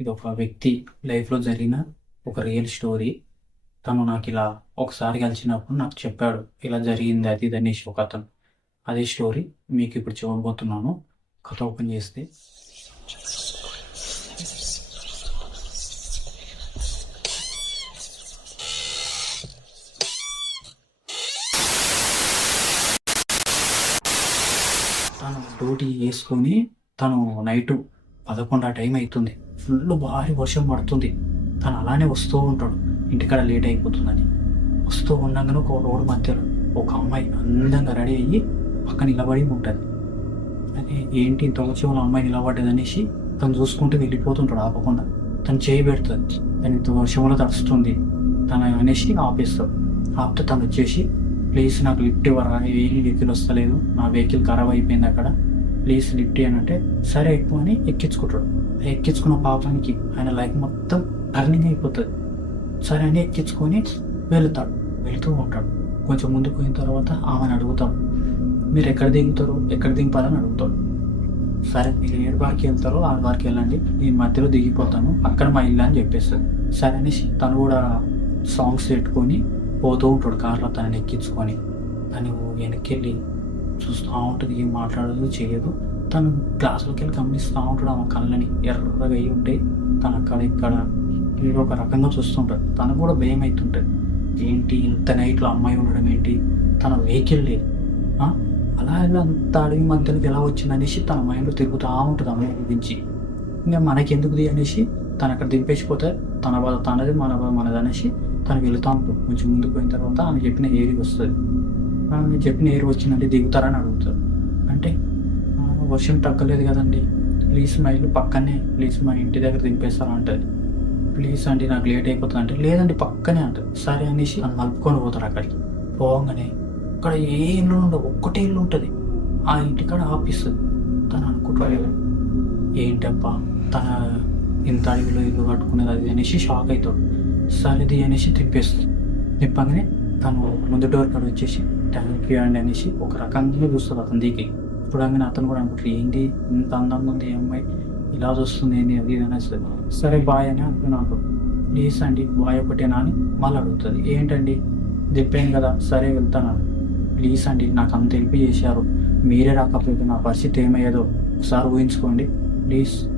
ఇది ఒక వ్యక్తి లైఫ్లో జరిగిన ఒక రియల్ స్టోరీ. తను నాకు ఇలా ఒకసారి కలిసినప్పుడు నాకు చెప్పాడు ఇలా జరిగింది అది ఇది అనేసి ఒక అతను. అదే స్టోరీ మీకు ఇప్పుడు చెప్పబోతున్నాను. కథ ఓపెన్ చేస్తే. తను డ్యూటీ వేసుకొని తను నైటు పదకొండు ఆ టైం అవుతుంది ఫుల్ భారీ వర్షం పడుతుంది తను అలానే వస్తూ ఉంటాడు ఇంటికాడ లేట్ అయిపోతుందని వస్తూ ఉండగానే ఒక రోడ్డు మధ్యలో ఒక అమ్మాయి అందంగా రెడీ అయ్యి పక్కన నిలబడి ఉంటుంది అదే ఏంటి ఇంత వచ్చి అమ్మాయి నిలబడ్డది అనేసి తను చూసుకుంటూ వెళ్ళిపోతుంటాడు ఆపకుండా తను చేయి పెడుతుంది తను ఇంత వర్షంలో తడుస్తుంది తను అనేసి ఆపేస్తాడు ఆపితే తను వచ్చేసి ప్లీజ్ నాకు లిఫ్ట్ ఇవ్వరా ఏ వెహికల్ వస్తలేదు నా వెహికల్ ఖరాబ్ అయిపోయింది అక్కడ ప్లీజ్ లిఫ్ట్ అని అంటే సరే ఎక్కువ అని ఎక్కించుకుంటాడు. ఎక్కించుకున్న పాపానికి ఆయన లైఫ్ మొత్తం టర్నింగ్ అయిపోతుంది. సరే అని ఎక్కించుకొని వెళుతాడు. వెళుతూ ఉంటాడు. కొంచెం ముందుకు పోయిన తర్వాత ఆమెను అడుగుతాడు. మీరు ఎక్కడ దిగుతారు? ఎక్కడ దింపాలని అడుగుతాడు. సరే మీరు ఏడు బార్కి వెళ్తారో ఆరు బార్కి వెళ్ళండి. నేను మధ్యలో దిగిపోతాను. అక్కడ మా ఇల్లు అని చెప్పేస్తుంది సరే అనేసి తను కూడా సాంగ్స్ పెట్టుకొని పోతూ ఉంటాడు కార్లో తనని ఎక్కించుకొని. తను వెనక్కి వెళ్ళి చూస్తూ ఉంటుంది ఏం మాట్లాడదు చేయదు. తను క్లాసులోకి వెళ్ళి గమనిస్తూ ఉంటాడు ఆమె కళ్ళని. ఎర్రగా అయి ఉంటే తను అక్కడ ఇక్కడ వీడు ఒక రకంగా చూస్తుంటాడు తనకు కూడా భయం అవుతుంటుంది ఏంటి ఇంత నైట్లో అమ్మాయి ఉండడం ఏంటి? తన వెహికల్ లేదు. అలా ఇలా అంత అడవి మధ్యలోకి ఎలా వచ్చింది అనేసి తన మైండ్లో తిరుగుతూ ఉంటుంది అమ్మాయి గురించి. ఇంకా మనకెందుకుది అనేసి తను అక్కడ దింపేసిపోతే తన బాధ తనది మన బాధ మనది అనేసి తను వెళుతూ ఉంటుంది. కొంచెం ముందుకు పోయిన తర్వాత ఆమె చెప్పిన ఏరికి వస్తుంది. మీరు చెప్పిన ఎయిర్ వచ్చిందంటే దిగుతారని అడుగుతారు. అంటే వర్షం తగ్గలేదు కదండి. ప్లీజ్ మా ఇల్లు పక్కనే ప్లీజ్ మా ఇంటి దగ్గర దింపేస్తారా అంటది. ప్లీజ్ అండి నాకు లేట్ అయిపోతుంది అంటే లేదండి పక్కనే అంటారు సరే అనేసి నన్ను మలుపుకొని పోతారు అక్కడికి. పోగానే అక్కడ ఏ ఇల్లు ఉండవు ఒక్కటే ఇల్లు ఉంటుంది. ఆ ఇంటికాడ ఆపిస్తుంది తను అనుకుంటాడు ఏంటప్పా తన ఇంత అడవిలో ఇల్లు కట్టుకునేది అది అనేసి షాక్ అవుతాడు. సరేది అనేసి తిప్పేస్తుంది తిప్పగానే తను ముందు డోర్ కాడ వచ్చేసి థ్యాంక్ యూ అండి అనేసి ఒక రకంగా చూస్తుంది అతను దిగి. చూడంగానే అతను కూడా అనుకుంటారు ఏంటి? ఇంత అందంగా ఉంది అమ్మాయి. ఇలా చూస్తుంది ఏంటి అది ఇది అనేసి. సరే బాయ్ అని అనుకున్నాను ప్లీజ్ అండి బాయ్ ఒకటేనా అని మళ్ళీ అడుగుతుంది ఏంటండి? దింపాను కదా సరే వెళ్తాను ప్లీజ్ అండి నాకు అంత హెల్ప్ చేశారు. మీరే రాకపోతే నా పరిస్థితి ఏమయ్యేదో ఒకసారి ఊహించుకోండి. ప్లీజ్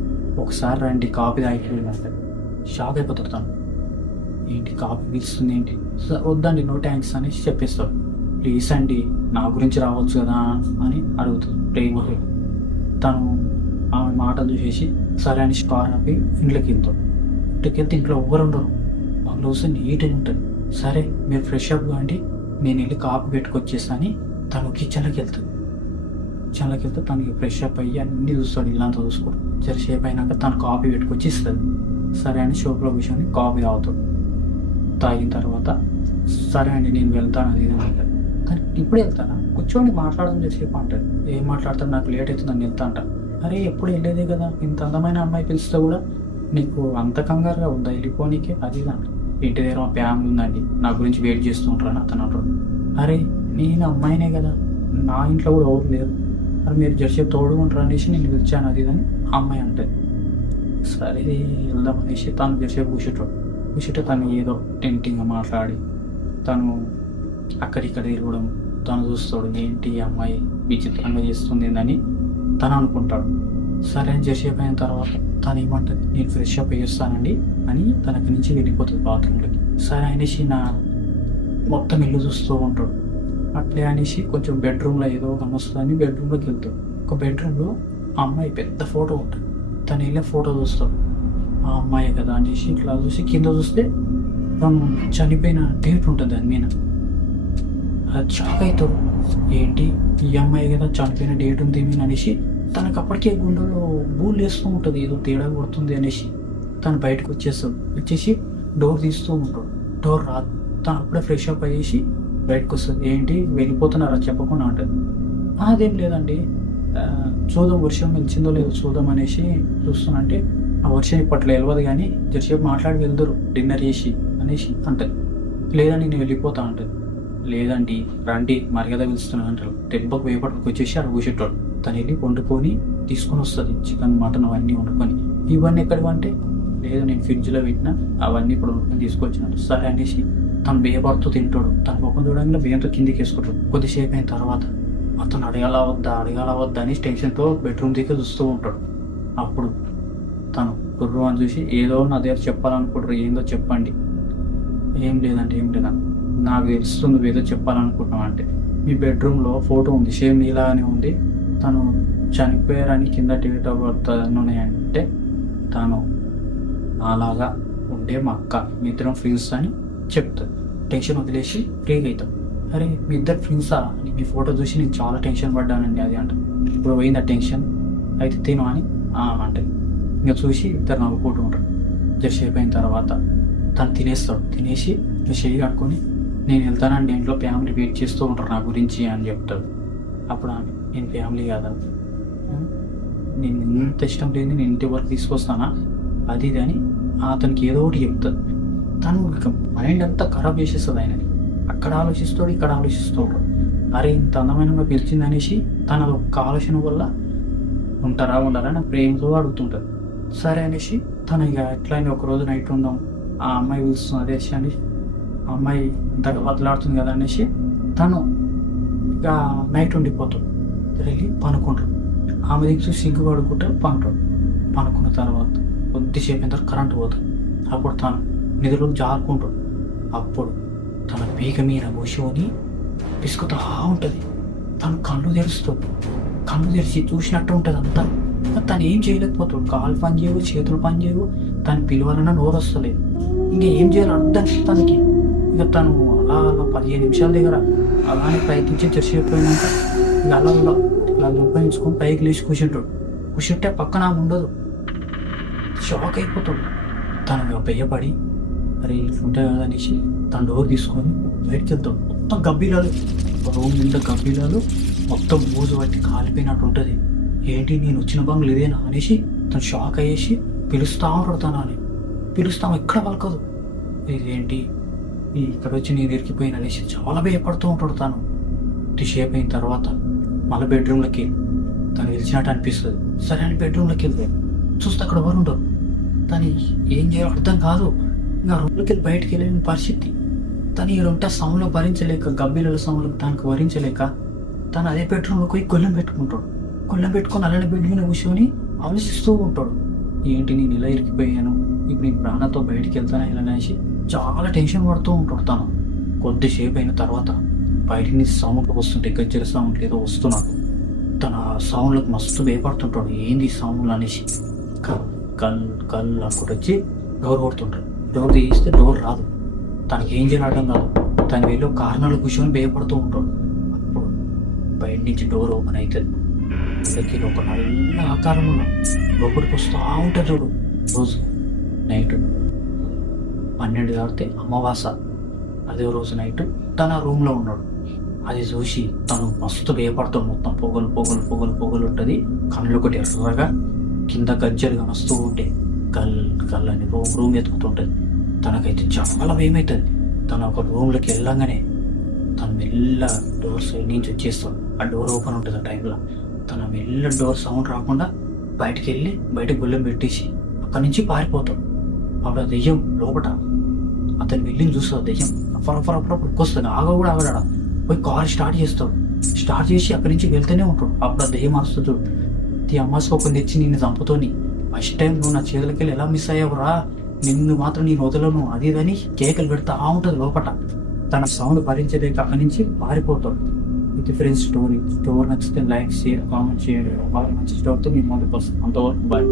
ఒకసారి రండి కాపీ తాగిపోయిందంటే షాక్ అయిపోతాడు తను. ఏంటి కాపీ పిలుస్తుంది ఏంటి? వద్దండి నో థ్యాంక్స్ అని చెప్పేస్తాడు. ప్లీజ్ అండి నా గురించి రావచ్చు కదా అని అడుగుతుంది ప్రేమ తను ఆమె మాటలు చూసేసి సరే అని కార్ ఆపి ఇంట్లోకి వెళ్తాడు ఇంట్లోకి వెళ్తే ఇంట్లో ఎవ్వరు ఉండరు. వాళ్ళు చూస్తే నీట్గా ఉంటుంది. సరే మీరు ఫ్రెష్ అప్ కాండి నేను వెళ్ళి కాపీ పెట్టుకొచ్చేసాని తను కిచెన్లోకి వెళ్తుంది కిచెన్లోకి వెళ్తే తనకి ఫ్రెష్ అప్ అయ్యి అన్ని చూస్తాడు ఇల్లంతా చూసుకోడు జరసేపు అయినాక తను కాఫీ పెట్టుకొచ్చి ఇస్తుంది సరే అని షోప్లో కూర్చొని కాఫీ తాగుతాడు. తాగిన తర్వాత సరే అండి నేను వెళ్తాను అది ఇది అని కానీ ఇప్పుడు వెళ్తానా? కూర్చోండి మాట్లాడడం చేసేపు అంటారు. ఏం మాట్లాడతాను నాకు లేట్ అవుతుంది అని వెళ్తా అంట అరే ఎప్పుడు వెళ్ళేదే కదా? ఇంత అందమైన అమ్మాయి పిలిస్తే కూడా? నీకు అంత కంగారుగా ఉందా వెళ్ళిపోనీకే? అది అంట ఇంటి దగ్గర మా ఫ్యామిలీ ఉందండి నా గురించి వెయిట్ చేస్తూ ఉంటారని అతను అంటాడు. అరే నేను అమ్మాయినే కదా? నా ఇంట్లో కూడా ఎవరు లేరు. మరి మీరు జర్సేపు తోడుగా ఉంటారు అనేసి నేను పిలిచాను అది ఇది అని ఆ అమ్మాయి అంటే సరే వెళ్దాం అనేసి తను జర్సేపు కూర్చుంటాడు. కూర్చుంటే తను ఏదో టెంటింగ్గా మాట్లాడి తను అక్కడిక్కడ తిరగడం తను చూస్తాడు ఏంటి ఈ అమ్మాయి విచిత్రంగా చేస్తుంది అని తను అనుకుంటాడు. సరే అని జర్సేపు అయిన తర్వాత తను ఏమంటుంది? నేను ఫ్రెష్ అప్ చేస్తానండి అని తనకి నుంచి వెళ్ళిపోతుంది బాత్రూంలోకి సరే అనేసి నా మొత్తం ఇల్లు చూస్తూ ఉంటాడు. అట్లే అనేసి కొంచెం బెడ్రూమ్లో ఏదో కనొస్తుందని బెడ్రూమ్లోకి వెళ్తాడు. ఒక బెడ్రూమ్లో అమ్మాయి పెద్ద ఫోటో ఉంటుంది. తను వెళ్ళే ఫోటో చూస్తాడు. ఆ అమ్మాయి కదా అనేసి ఇట్లా చూసి కింద చూస్తే తను చనిపోయిన డేట్ ఉంటుంది దాని మీద. అది షాక్ అవుతాడు ఏంటి? ఈ అమ్మాయి కదా చనిపోయిన డేట్ ఉంది ఏమీ అనేసి తనకు అప్పటికే గుండెలో బూలు వేస్తూ ఉంటుంది ఏదో తేడా కొడుతుంది అనేసి తను బయటకు వచ్చేస్తాడు వచ్చేసి డోర్ తీస్తూ ఉంటాడు. డోర్ రా తను అప్పుడే ఫ్రెష్ అప్ అయ్యేసి బయటకు వస్తుంది. ఏంటి? వెళ్ళిపోతున్నారా చెప్పకుండా ఉంటుంది అదేం లేదండి. చూద్దాం వర్షం వెలిచిందో లేదో చూద్దాం అనేసి చూస్తున్నంటే ఆ వర్షం ఇప్పట్లో వెళ్ళవదు కానీ జరసేపు మాట్లాడి వెళ్దురు డిన్నర్ చేసి అనేసి అంటది. లేదండి నేను వెళ్ళిపోతా అంటది. లేదండి రండి మర్యాద పిలుస్తున్నాను అంటారు. దెబ్బకు వేపటికి వచ్చేసి అక్కడ కూర్చుంటాడు. తను వెళ్ళి వండుకొని తీసుకొని వస్తుంది చికెన్ మటన్ అవన్నీ వండుకొని. ఇవన్నీ ఎక్కడివి అంటే లేదు నేను ఫ్రిడ్జ్లో పెట్టిన అవన్నీ ఇప్పుడు తీసుకొచ్చినాడు. సరే అనేసి తను బియ్యపడుతూ తింటాడు. తన ముఖం చూడంగా బియ్యంతో కిందికి వేసుకుంటాడు. కొద్దిసేపు అయిన తర్వాత అతను అడగాల వద్దా అడగాల వద్దా అని టెన్షన్తో బెడ్రూమ్ దిగి చూస్తూ ఉంటాడు. అప్పుడు తను గుర్రు అని చూసి ఏదో నా దగ్గర చెప్పాలనుకుంటారు ఏందో చెప్పండి. ఏం లేదంటే ఏం లేదంటే నాకు తెలుస్తుంది నువ్వు ఏదో చెప్పాలనుకుంటున్నావు అంటే. మీ బెడ్రూమ్లో ఫోటో ఉంది సేమ్ నీలాగానే ఉంది. తను చనిపోయారని కింద టికెట్ ఆఫ్ అంటే అని తను నాలాగా ఉండే మా అక్క మీ ఇద్దరం ఫ్రెండ్స్ అని చెప్తుంది. టెన్షన్ వదిలేసి ఫ్రీగా అవుతాం అరే మీ ఇద్దరు ఫ్రెండ్సా అని మీ ఫోటో చూసి నేను చాలా టెన్షన్ పడ్డానండి అది అంట. ఇప్పుడు పోయింది ఆ టెన్షన్ అయితే తిను అని అంటే ఇంకా చూసి ఇద్దరు నవ్వుకుంటూ ఉంటారు. జరసేపు అయిన తర్వాత తను తినేస్తాడు. తినేసి చెయ్యి కట్టుకొని నేను వెళ్తానండి ఇంట్లో ఫ్యామిలీ వెయిట్ చేస్తూ ఉంటారు నా గురించి అని చెప్తాడు. అప్పుడు ఆమె నేను ఫ్యామిలీ కాదా? నేను ఎంత ఇష్టం లేని నేను ఇంటి వరకు తీసుకొస్తానా? అది ఇది అని అతనికి ఏదో ఒకటి చెప్తాడు. తను మైండ్ అంతా ఖరాబ్ చేసేస్తుంది ఆయనని అక్కడ ఆలోచిస్తాడు ఇక్కడ ఆలోచిస్తూ అరే ఇంత అందమైన పిలిచింది అనేసి తన ఒక్క ఆలోచన వల్ల ఉంటారా ఉండాలని నా ప్రేమతో అడుగుతుంటారు సరే అనేసి తను ఇక ఎట్లయినా ఒక రోజు నైట్ ఉందాం. ఆ అమ్మాయి పిలుస్తుంది. అదేసి అని ఆ అమ్మాయి ఇంతగా బదలాడుతుంది కదా అనేసి తను ఇక నైట్ ఉండిపోతాడు. వెళ్ళి పనుకుంటాడు. ఆమె దిక్కు చూసి పడుకుంటే పంటాడు పనుకున్న తర్వాత కొద్దిసేపు ఇంత కరెంట్ పోతుంది. అప్పుడు తను నిధులు జారుకుంటాడు. అప్పుడు తన పీక మీద కూర్చొని పిసుకుతా ఉంటుంది. తను కళ్ళు తెరుస్తాడు కళ్ళు తెరిచి చూసినట్టు ఉంటుంది అంతా. తను ఏం చేయలేకపోతాడు. కాలు పని చేయవు చేతులు పని చేయవు. తను పిలవాలన్నా నోరు వస్తలేదు ఇంకా ఏం చేయాలి అర్థం తనకి. ఇక తను అలా అలా పదిహేను నిమిషాల దగ్గర అలానే ప్రయత్నించి తెరిచిపోయినాక ఇక అలా అలా ఇలా ఉపయోగించుకొని పైకి లేచి కూర్చుంటాడు. కూర్చుంటే పక్కన ఉండదు. షాక్ అయిపోతాడు. తను భయపడి అరే ఉంటాయి కదా అనేసి తన డోర్ తీసుకొని బయటకు వెళ్తాడు. మొత్తం గబ్బిలాలు రూమ్ నిండా గబ్బిలాలు మొత్తం బూజు పట్టి కాలిపోయినట్టు ఉంటుంది. ఏంటి నేను వచ్చిన బంగ్లు ఇదేనా అనేసి తను షాక్ అయ్యేసి పిలుస్తా ఉంటాడు అని. పిలుస్తాం ఎక్కడ పలకదు. ఇదేంటి? ఇక్కడ వచ్చి నేను ఇరికిపోయాను అనేసి చాలా భయపడుతూ ఉంటాడు తను. కొద్దిసేపు అయిన తర్వాత మళ్ళీ బెడ్రూమ్లోకి తను గెలిచినట్టు అనిపిస్తుంది. సరే అని బెడ్రూమ్లోకి వెళ్తే చూస్తే అక్కడ ఎవరు ఉండరు. తను ఏం చేయాలో అర్థం కాదు. ఇంకా రూమ్లోకి వెళ్ళి బయటికి వెళ్ళిన పరిస్థితి. తను ఈ ఉంటే సౌండ్లో భరించలేక గబ్బిలల సౌండ్లు తనకు భరించలేక తను అదే బెడ్రూమ్లో పోయి గొల్లెం పెట్టుకుంటాడు. గొల్లెం పెట్టుకొని అలానే బెడ్ మీద కూర్చొని ఆలోచిస్తూ ఉంటాడు. ఏంటి నేను ఇలా ఇరికిపోయాను? ఇప్పుడు నేను ప్రాణంతో బయటికి వెళ్తానా ఇలా అనేసి చాలా టెన్షన్ పడుతూ ఉంటాడు తను. కొద్దిసేపు అయిన తర్వాత బయట నుంచి సౌండ్ వస్తుంటే గజ్జల సౌండ్ ఏదో వస్తున్నాడు తన సౌండ్లకు మస్తు భయపడుతుంటాడు. ఏంది సౌండ్లు అనేసి. కల్ కల్ కల్ అనుకుంటూ వచ్చి డోర్ కొడుతుంటాడు. డోర్ తీస్తే డోర్ రాదు. తనకి ఏం చేయడం కాదు. తను వెళ్ళి కార్నర్లో కూర్చొని భయపడుతూ ఉంటాడు. అప్పుడు బయట నుంచి డోర్ ఓపెన్ అవుతుంది. ఇక్కడికి ఒక నల్ల ఆకారంలో లోపలికి వస్తూ ఉంటుంది చూడు. రోజు నైట్ పన్నెండు దాటితే అమావాస. అదే రోజు నైట్ తన రూమ్లో ఉన్నాడు. అది చూసి తను మస్తు భయపడతా మొత్తం పొగలు పొగలు పొగలు పొగలు ఉంటుంది. కళ్ళు ఒకటి ఎర్రగా కింద గజ్జలు వస్తూ ఉంటాయి కల్ కళ్ళని రూమ్ రూమ్ ఎత్తుకుతుంటుంది తనకైతే చాలా భయం అవుతుంది ఒక రూమ్లోకి వెళ్ళంగానే తను మెల్ల డోర్ సైడ్ నుంచి వచ్చేస్తాడు. ఆ డోర్ ఓపెన్ ఉంటుంది ఆ టైంలో తన మెల్ల డోర్ సౌండ్ రాకుండా బయటికి వెళ్ళి బయట గుళ్ళెం పెట్టేసి అక్కడి నుంచి పారిపోతాడు. అప్పుడు ఆ దెయ్యం లోపట అతను వెళ్ళి చూస్తాడు దెయ్యం? అప్పుడప్పుడు వస్తుంది. ఆగ కూడా ఆగడా పోయి కార్ స్టార్ట్ చేస్తాడు. స్టార్ట్ చేసి అక్కడి నుంచి వెళ్తూనే ఉంటాడు. అప్పుడు ఆ దెయ్యం అరుస్తుంది ఈ ఒక తెచ్చి నిన్ను చంపుతోని ఫస్ట్ టైం నువ్వు నా చేతులకి వెళ్ళి ఎలా మిస్ అయ్యావురా? నిన్ను మాత్రం నేను వదలను అది ఇదని కేకలు పెడతా ఉంటుంది లోపట. తన సౌండ్ భరించలేక అక్కడి నుంచి పారిపోతాడు. విత్ ఫ్రెండ్స్ స్టోరీ స్టోరీ నచ్చితే లైక్ షేర్ కామెంట్ చేయండి బాగా మంచి స్టోరీతో మీ ముందుకు వస్తాం అంతవరకు బాయ్